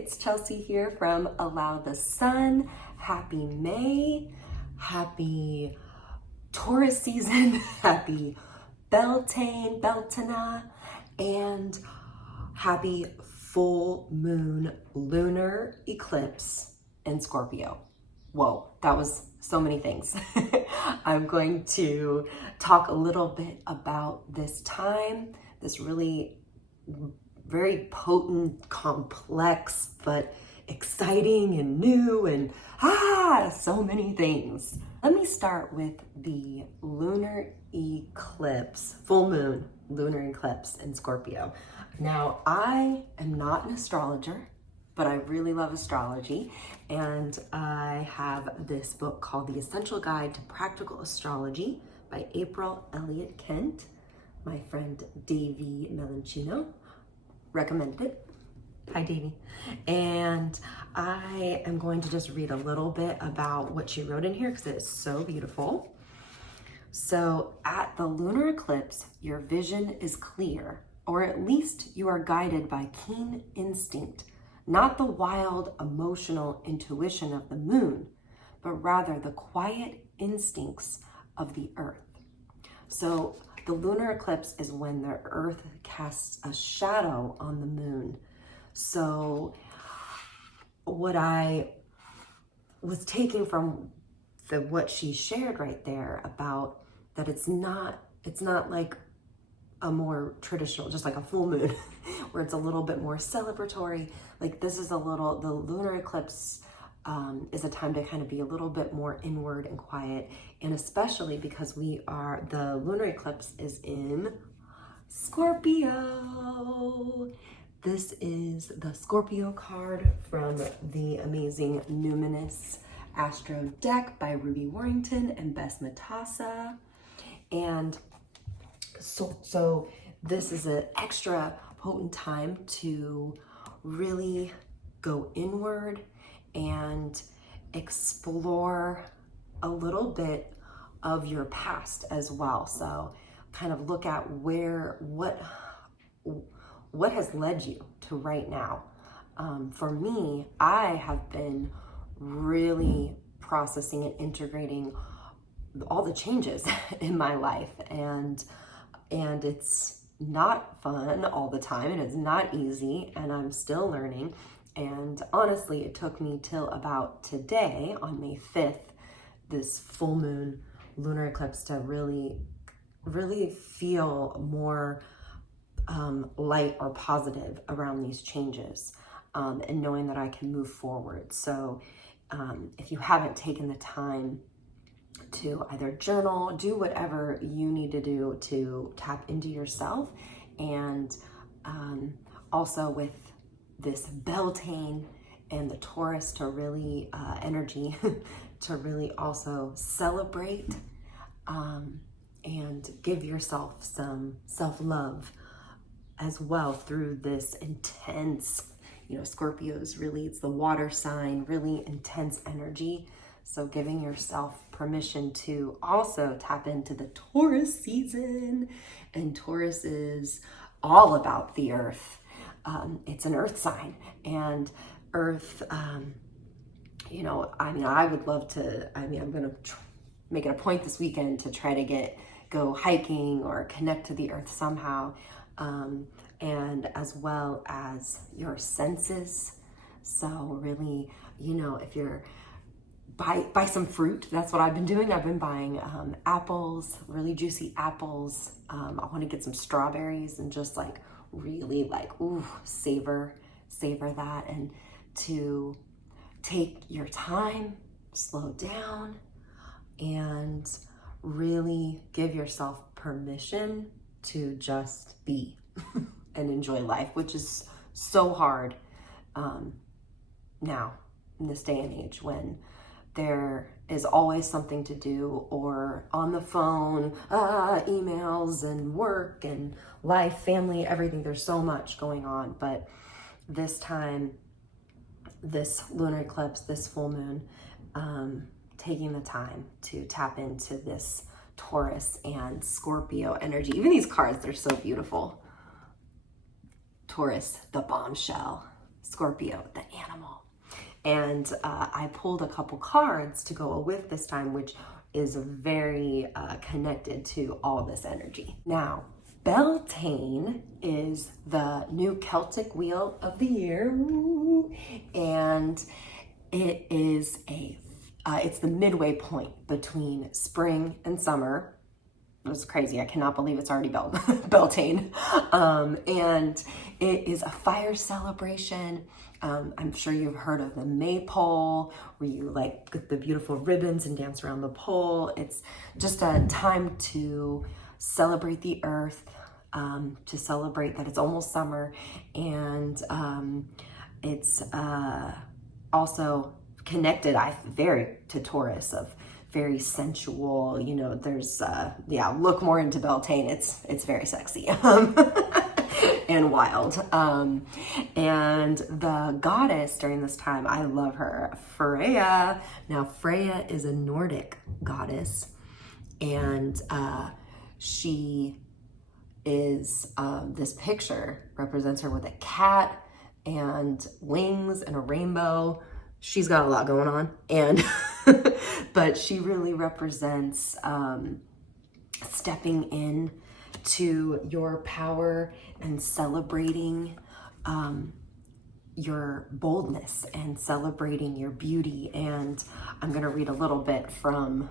it's Chelsea here from Allow the Sun. Happy May, happy Taurus season, happy Beltane, and happy full moon lunar eclipse in Scorpio. Whoa, that was so many things. I'm going to talk a little bit about this time, this really very potent, complex, but exciting and new and so many things. Let me start with the lunar eclipse, full moon lunar eclipse in Scorpio. Now, I am not an astrologer, but I really love astrology, and I have this book called The Essential Guide to Practical Astrology by April Elliott Kent. My friend Davy Melancino recommended it. Hi, Davy. And I am going to just read a little bit about what she wrote in here because it is so beautiful. So, at the lunar eclipse, your vision is clear, or at least you are guided by keen instinct, not the wild emotional intuition of the moon, but rather the quiet instincts of the earth. So the lunar eclipse is when the earth casts a shadow on the moon. So what I was taking from what she shared right there about that it's not like a more traditional, just like a full moon, where it's a little bit more celebratory. Like this is the lunar eclipse is a time to kind of be a little bit more inward and quiet. And especially because the lunar eclipse is in Scorpio. This is the Scorpio card from the amazing Numinous Astro deck by Ruby Warrington and Bess Matassa. And so this is an extra potent time to really go inward and explore a little bit of your past as well. So kind of look at what has led you to right now. For me, I have been really processing and integrating all the changes in my life, and it's not fun all the time, and it's not easy, and I'm still learning. And honestly, it took me till about today, on May 5th, this full moon lunar eclipse, to really feel more light or positive around these changes, and knowing that I can move forward. So if you haven't taken the time to either journal, do whatever you need to do to tap into yourself, and also with this Beltane and the Taurus to really energy to really also celebrate and give yourself some self-love as well through this intense, Scorpio's really, it's the water sign, really intense energy. So giving yourself permission to also tap into the Taurus season. And Taurus is all about the earth. It's an earth sign, and earth, I would love to, I'm going to make it a point this weekend to try to go hiking or connect to the earth somehow. And as well as your senses. So really, if you're buy some fruit. That's what I've been doing. I've been buying apples, really juicy apples. I want to get some strawberries and just really savor that, and to take your time, slow down, and really give yourself permission to just be and enjoy life, which is so hard now in this day and age when there is always something to do, or on the phone, emails and work and life, family, everything. There's so much going on. But this time, this lunar eclipse, this full moon, taking the time to tap into this Taurus and Scorpio energy. Even these cards, they're so beautiful. Taurus, the bombshell. Scorpio, the animal. And I pulled a couple cards to go with this time, which is very connected to all this energy. Now, Beltane is the new Celtic wheel of the year, and it is it's the midway point between spring and summer. It was crazy. I cannot believe it's already Beltane. And it is a fire celebration. I'm sure you've heard of the maypole, where you like get the beautiful ribbons and dance around the pole. It's just a time to celebrate the earth, to celebrate that it's almost summer. And it's also connected, very to Taurus, of very sensual, there's look more into Beltane. It's very sexy and wild. And the goddess during this time, I love her, Freya. Now, Freya is a Nordic goddess, and she is, this picture represents her with a cat and wings and a rainbow. She's got a lot going on, and but she really represents stepping in to your power and celebrating your boldness and celebrating your beauty. And I'm going to read a little bit from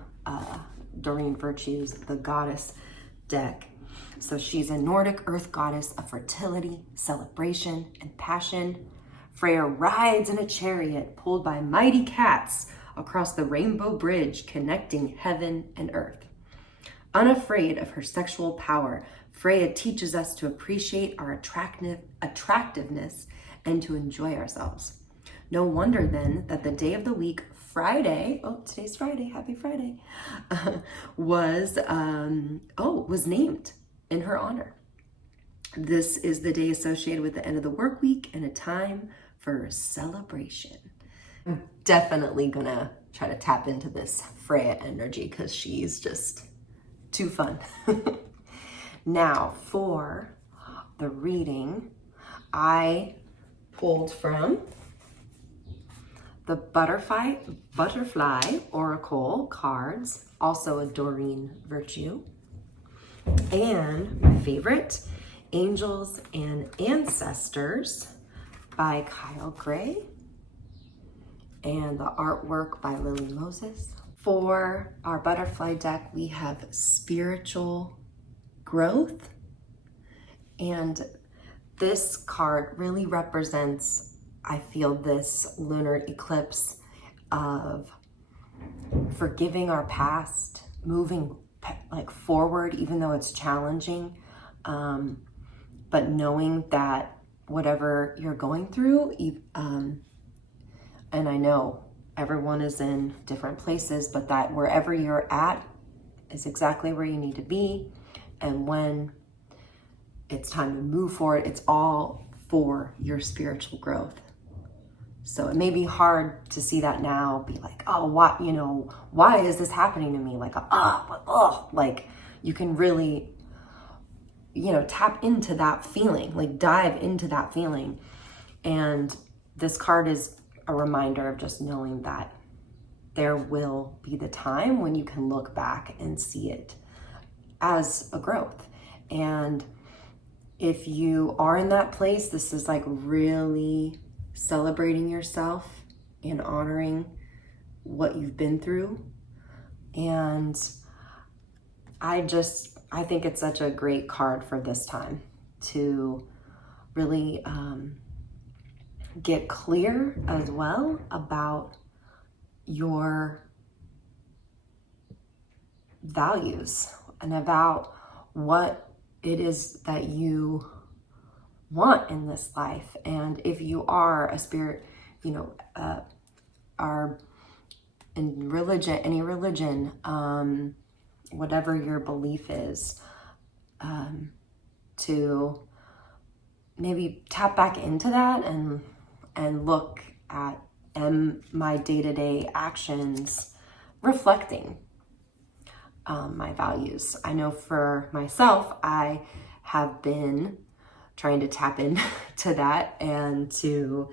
Doreen Virtue's The Goddess deck. So she's a Nordic earth goddess of fertility, celebration, and passion. Freya rides in a chariot pulled by mighty cats across the rainbow bridge connecting heaven and earth. Unafraid of her sexual power, Freya teaches us to appreciate our attractiveness and to enjoy ourselves. No wonder then that the day of the week, Friday, today's Friday, happy Friday, was named in her honor. This is the day associated with the end of the work week and a time for celebration. I'm definitely gonna try to tap into this Freya energy because she's just too fun. Now, for the reading, I pulled from the Butterfly Oracle cards, also a Doreen Virtue, and my favorite, Angels and Ancestors by Kyle Gray, and the artwork by Lily Moses. For our butterfly deck, we have spiritual growth, and this card really represents, I feel, this lunar eclipse of forgiving our past, moving forward, even though it's challenging, but knowing that whatever you're going through, and I know everyone is in different places, but that wherever you're at is exactly where you need to be. And when it's time to move forward, it's all for your spiritual growth. So it may be hard to see that now, be like, oh, why is this happening to me? You can really, tap into that feeling, dive into that feeling. And this card is a reminder of just knowing that there will be the time when you can look back and see it as a growth. And if you are in that place, this is like really celebrating yourself and honoring what you've been through. And I think it's such a great card for this time to really get clear as well about your values and about what it is that you want in this life. And if you are a spirit, are in religion, any religion, whatever your belief is, to maybe tap back into that and look at my day-to-day actions reflecting my values. I know for myself, I have been trying to tap into that and to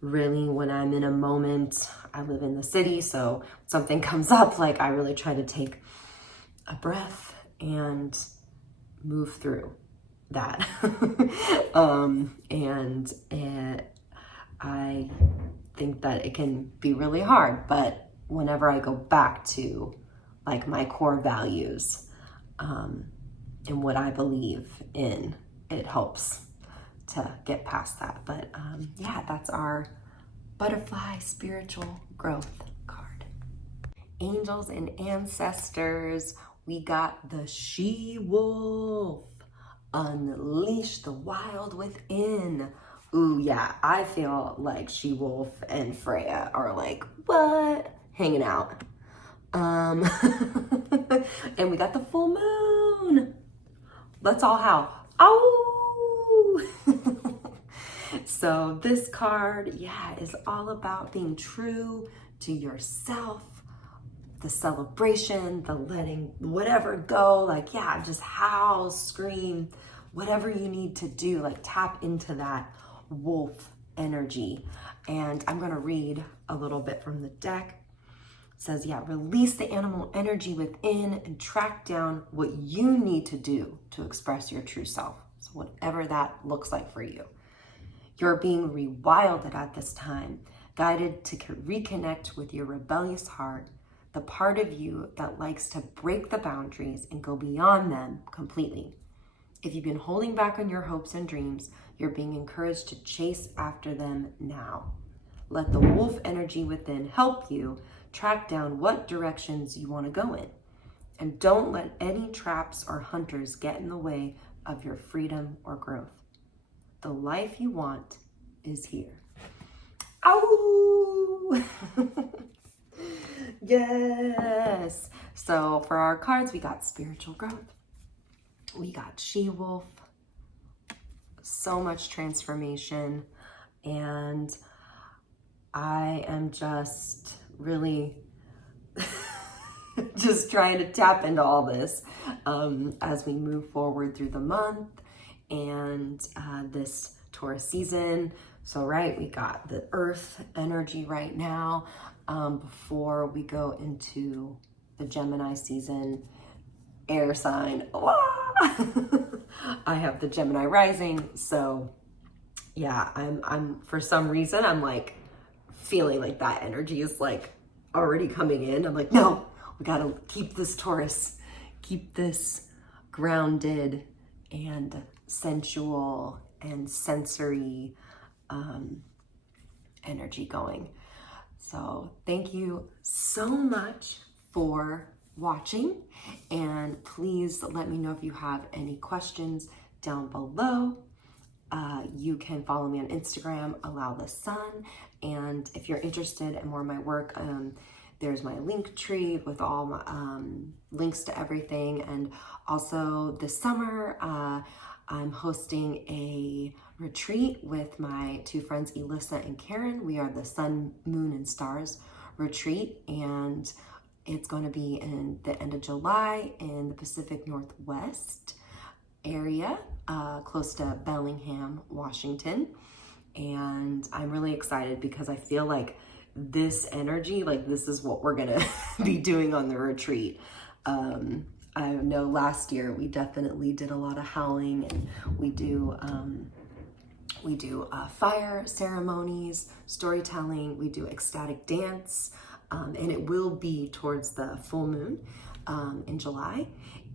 really, when I'm in a moment, I live in the city, so something comes up, like I really try to take a breath and move through that. I think that it can be really hard, but whenever I go back to like my core values and what I believe in, it helps to get past that. But yeah, that's our butterfly spiritual growth card. Angels and ancestors, we got the she-wolf. Unleash the wild within. Ooh, yeah, I feel like she-wolf and Freya are like, what? Hanging out. And we got the full moon. Let's all howl. Oh! So this card, yeah, is all about being true to yourself, the celebration, the letting whatever go, like, yeah, just howl, scream, whatever you need to do, like tap into that wolf energy. And I'm going to read a little bit from the deck. It says, yeah, release the animal energy within and track down what you need to do to express your true self. So whatever that looks like for you. You're being rewilded at this time, guided to reconnect with your rebellious heart, the part of you that likes to break the boundaries and go beyond them completely. If you've been holding back on your hopes and dreams, you're being encouraged to chase after them now. Let the wolf energy within help you track down what directions you want to go in. And don't let any traps or hunters get in the way of your freedom or growth. The life you want is here. Ow! Yes. So for our cards, we got spiritual growth. We got she-wolf. So much transformation. And I am just really just trying to tap into all this as we move forward through the month and this Taurus season. So, right, we got the earth energy right now before we go into the Gemini season, air sign. I have the Gemini rising. So yeah, I'm for some reason, I'm like feeling like that energy is like already coming in. I'm like, no, we got to keep this Taurus, keep this grounded and sensual and sensory energy going. So thank you so much for watching, and please let me know if you have any questions down below. You can follow me on Instagram, allowthesun, and if you're interested in more of my work, there's my link tree with all my links to everything. And also this summer, I'm hosting a retreat with my two friends, Elissa and Karen. We are the Sun, Moon, and Stars retreat, and it's going to be in the end of July in the Pacific Northwest area, close to Bellingham, Washington. And I'm really excited because I feel like this energy, like this is what we're gonna be doing on the retreat. I know last year we definitely did a lot of howling, and we do fire ceremonies, storytelling, we do ecstatic dance, and it will be towards the full moon in July.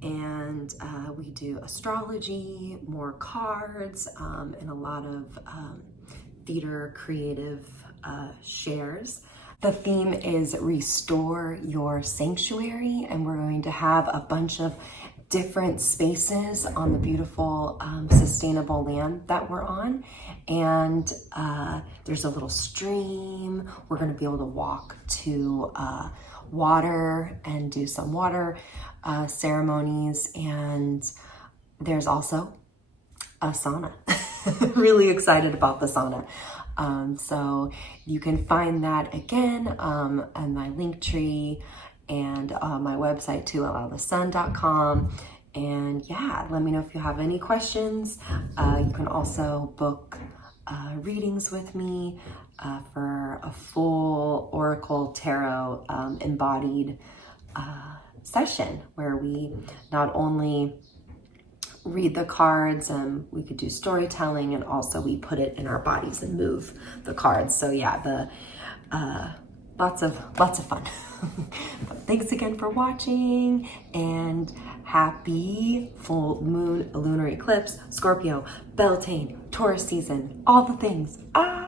And we do astrology, more cards, and a lot of theater creative shares. The theme is Restore Your Sanctuary, and we're going to have a bunch of different spaces on the beautiful sustainable land that we're on. And there's a little stream. We're going to be able to walk to water and do some water ceremonies. And there's also a sauna. Really excited about the sauna. So you can find that again on my link tree and my website too, allowthesun.com. And yeah, let me know if you have any questions. You can also book readings with me for a full Oracle Tarot embodied session where we not only read the cards, we could do storytelling, and also we put it in our bodies and move the cards. So yeah, the lots of fun. Thanks again for watching, and happy full moon, lunar eclipse, Scorpio, Beltane, Taurus season, all the things.